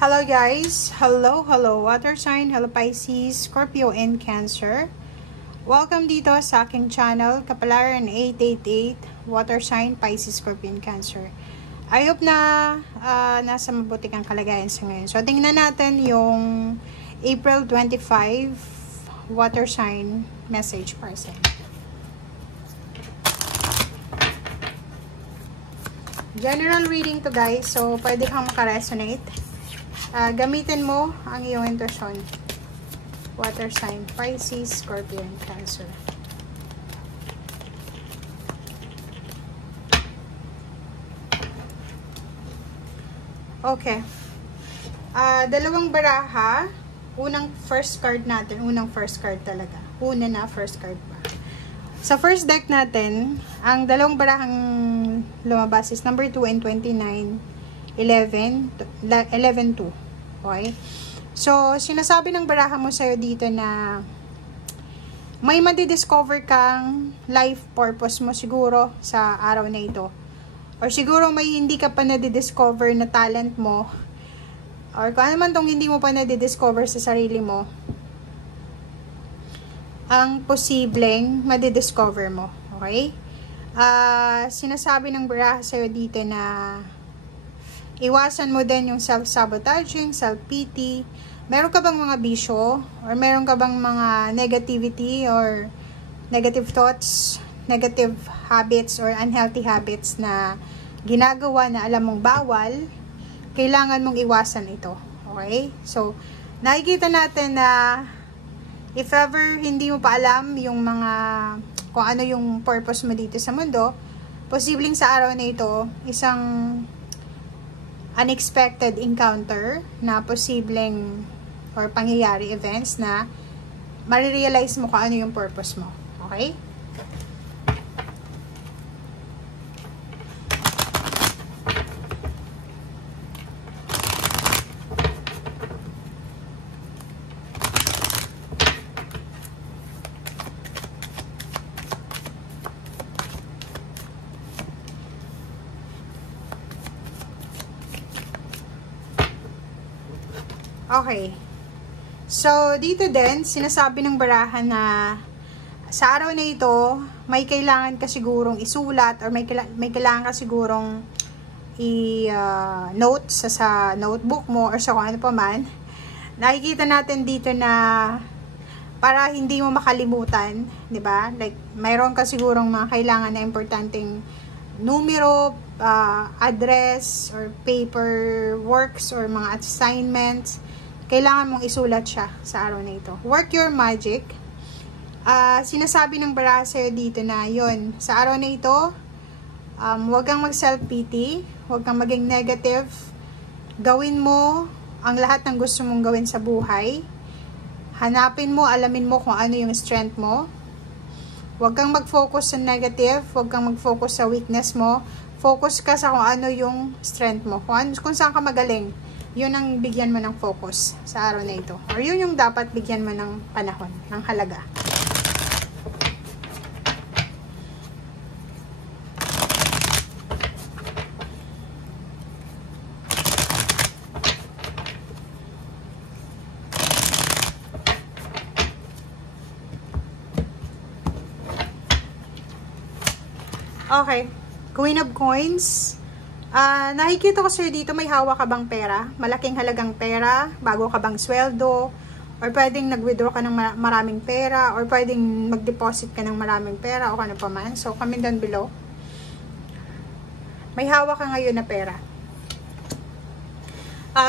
Hello guys! Hello water sign, hello Pisces, Scorpio and Cancer. Welcome dito sa aking channel, Kapalaran 888, water sign, Pisces, Scorpio and Cancer. I hope na nasa mabuti kang kalagayan sa ngayon. So tingnan natin yung April 25 water sign message person. General reading to guys, so pwede kang makaresonate. Gamitin mo ang iyong intuition. Water sign, Pisces, Scorpio, and Cancer. Okay. Dalawang baraha. Unang first card natin. Unang first card talaga. Una na first card pa. Sa first deck natin, ang dalawang barahang lumabas is number 2 and 29, 11, 2. Okay? So, sinasabi ng baraha mo sa'yo dito na may madidiscover kang life purpose mo siguro sa araw na ito. Or siguro may hindi ka pa nadidiscover na talent mo. Or kung ano man tong hindi mo pa nadidiscover sa sarili mo, ang posibleng madidiscover mo. Okay? Sinasabi ng baraha sa'yo dito na iwasan mo din yung self-sabotaging, self-pity. Meron ka bang mga bisyo? Or meron ka bang mga negativity or negative thoughts, negative habits or unhealthy habits na ginagawa na alam mong bawal? Kailangan mong iwasan ito. Okay? So, nakikita natin na if ever hindi mo pa alam yung mga kung ano yung purpose mo dito sa mundo, posibleng sa araw na ito, isang unexpected encounter na posibleng or pangyayari events na marirealize mo kung ano yung purpose mo. Okay? Okay. So, dito din, sinasabi ng baraha na sa araw na ito, may kailangan ka sigurong isulat or may kailangan ka sigurong i-note sa notebook mo or sa kung ano pa man. Nakikita natin dito na para hindi mo makalimutan, di ba? Like, mayroon ka sigurong mga kailangan na importanteng numero, address, or paperworks, or mga assignments. Kailangan mong isulat siya sa araw na ito. Work your magic. Sinasabi ng baraha sa'yo dito na yun, sa araw na ito, huwag kang mag-self-pity, huwag kang maging negative. Gawin mo ang lahat ng gusto mong gawin sa buhay. Hanapin mo, alamin mo kung ano yung strength mo. Huwag kang mag-focus sa negative, huwag kang mag-focus sa weakness mo. Focus ka sa kung ano yung strength mo, kung saan ka magaling. Yun ang bigyan mo ng focus sa araw na ito. Or yun yung dapat bigyan mo ng panahon, ng halaga. Okay. Queen of Coins. Nakikita ko sa'yo dito, may hawak ka bang pera? Malaking halagang pera? Bago ka bang sweldo? Or pwedeng nag-withdraw ka ng maraming pera? Or pwedeng mag-deposit ka ng maraming pera? O ano pa man? So, comment down below. May hawak ka ngayon na pera.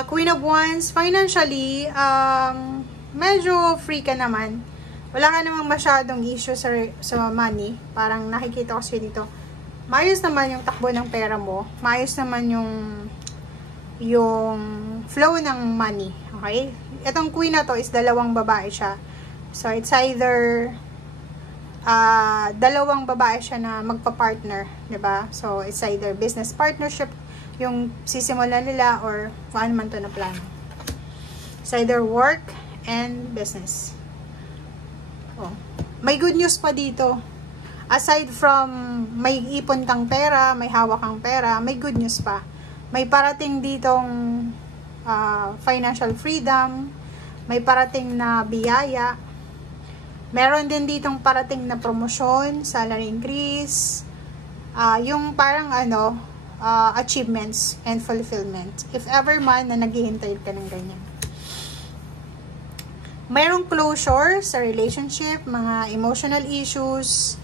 Queen of Wands, financially, medyo free ka naman. Wala ka namang masyadong issue sa money. Parang nakikita ko sa'yo dito. Maayos naman yung takbo ng pera mo. Maayos naman yung flow ng money. Okay? Itong queen na to is dalawang babae siya. So, it's either dalawang babae siya na magpa-partner. Diba? So, it's either business partnership yung sisimulan nila or kung ano man to na plano. It's either work and business. Oh. May good news pa dito. Aside from may ipon kang pera, may hawak kang pera, may good news pa. May parating ditong financial freedom, may parating na biyaya, meron din ditong parating na promosyon, salary increase, yung parang achievements and fulfillment. If ever man na naghihintay ka ng ganyan. Mayroong closure sa relationship, mga emotional issues,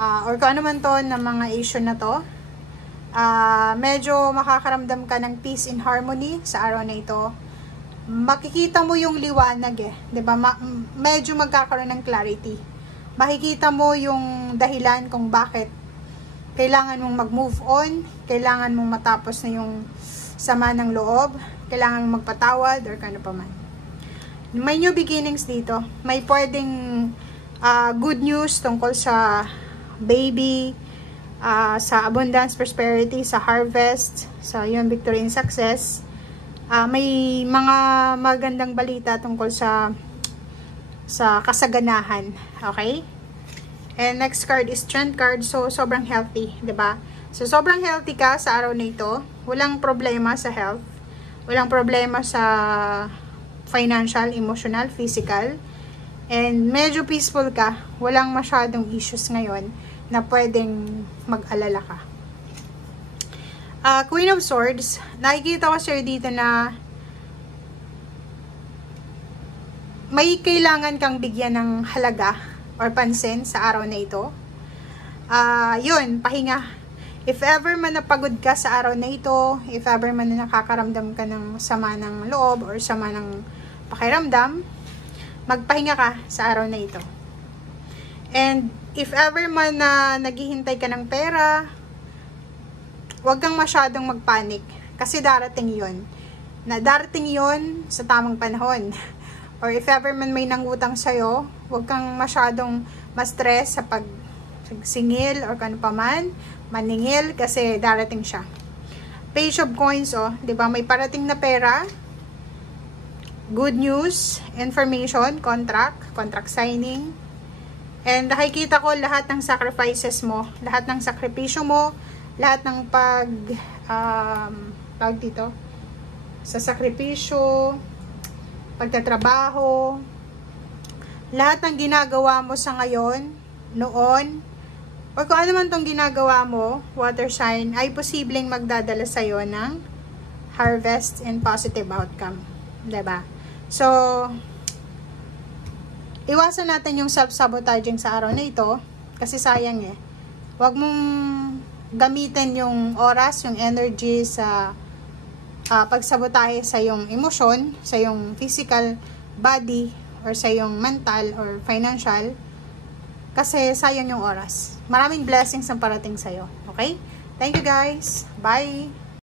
or kung ano man to na mga issue na to. Medyo makakaramdam ka ng peace and harmony sa araw na ito. Makikita mo yung liwanag diba? Medyo magkakaroon ng clarity. Makikita mo yung dahilan kung bakit kailangan mong mag-move on, kailangan mong matapos na yung sama ng loob, kailangan mong magpatawad, or kano pa man. May new beginnings dito. May pwedeng good news tungkol sa baby, sa abundance, prosperity, sa harvest, sa yung victory and success. May mga magandang balita tungkol sa kasaganahan. Okay? And next card is Strength card. So, sobrang healthy, diba? So, sobrang healthy ka sa araw na ito. Walang problema sa health. Walang problema sa financial, emotional, physical. And medyo peaceful ka. Walang masyadong issues ngayon na pwedeng mag-alala ka. Queen of Swords. Nakikita ko sir dito na may kailangan kang bigyan ng halaga or pansin sa araw na ito. Yun, pahinga. If ever man napagod ka sa araw na ito, if ever man na nakakaramdam ka ng sama ng loob or sama ng pakiramdam, magpahinga ka sa araw na ito. And if ever man na naghihintay ka ng pera, huwag kang masyadong magpanik kasi darating yun. Darating yun sa tamang panahon. Or if ever man may nangutang sa'yo, huwag kang masyadong ma-stress sa pagsingil or kano pa man, maningil kasi darating siya. Page of Coins, diba? May parating na pera, good news, information, contract signing, and nakikita ko lahat ng sacrifices mo, lahat ng sakripisyo mo, lahat ng dito, sa sakripisyo, pagtatrabaho, lahat ng ginagawa mo sa ngayon, noon, o kung ano man tong ginagawa mo, water sign, ay posibleng magdadala sa'yo ng harvest and positive outcome. Diba? So, iwasan natin yung self-sabotaging sa araw na ito, kasi sayang Huwag mong gamitin yung oras, yung energy sa pagsabotahe sa yung emosyon, sa yung physical body, or sa yung mental or financial, kasi sayang yung oras. Maraming blessings ang parating sa'yo. Okay? Thank you guys. Bye!